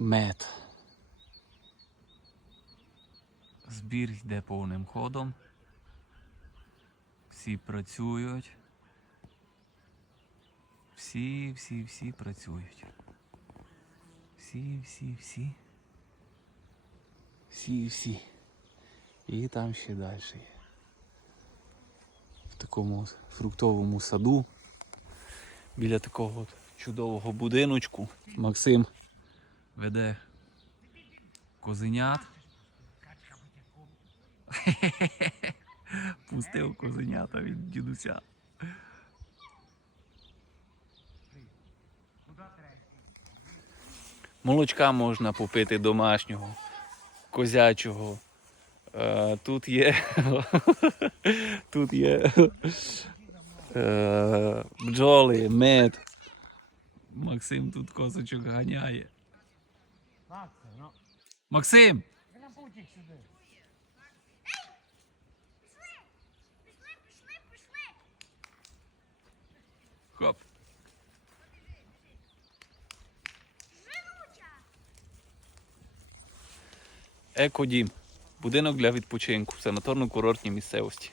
мед. Збір йде повним ходом. Всі працюють. Всі, всі, всі працюють. Всі, всі, всі. Всі, всі. І там ще далі є. В такому фруктовому саду. Біля такого от чудового будиночку. Максим веде козенят. Пустив козенята від дідуся. Молочка можна попити домашнього, козячого. Е, Тут є. Тут є е, бджоли, мед. Максим тут козочок ганяє. Максим! Хоп. Екодім. Будинок для відпочинку в санаторно-курортній місцевості.